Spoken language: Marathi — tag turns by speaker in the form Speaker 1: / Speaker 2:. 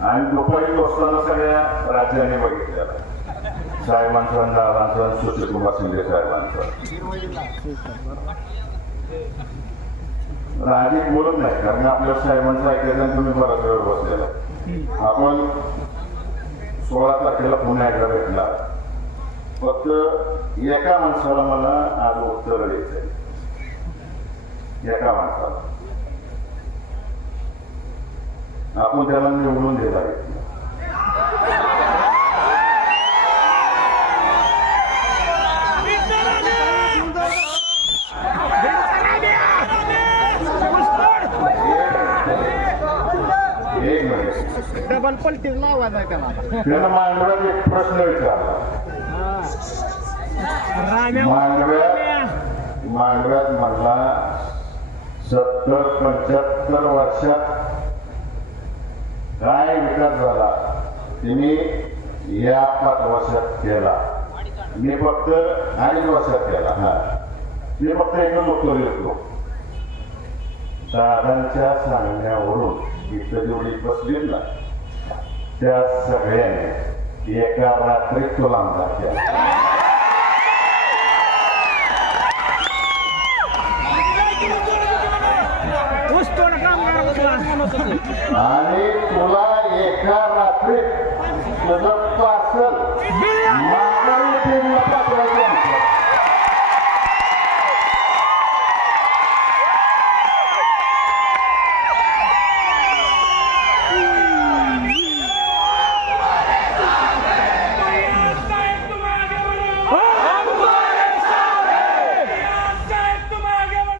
Speaker 1: आणि दुपारी बसताना सगळ्या राज्यांनी बघितलेला साहेबांचा दादांचा सुशीलकुमार शिंदे साहेबांचा अधिक बोलत नाही कारण आपल्या साहेबांचं ऐकायचं तुम्ही बराच वेळ बसलेला. आपण सोळा तारखेला पुन्हा एकदा भेटणार. फक्त एका माणसाला मला आज उत्तर द्यायचंय. एका माणसाला. आपण त्याला निवडून देत
Speaker 2: डबल पलटी लावायचा आहे त्याला
Speaker 1: त्यानं मांडव्यात एक प्रश्न विचारला. मांडव्यात मांडव्यात म्हणला सत्तर पंच्याहत्तर वर्षात काय विकास झाला? तिने या पाच वर्षात केला. मी फक्त अडीच वर्षात केला. हा. मी फक्त एकच उत्तर देतो दादांच्या सांगण्यावरून इथं जेवढी बसली ना त्या सगळ्यांनी एका रात्रीत तो आमदार केला आणि तुला एका रात्रीत तुझं पार्सल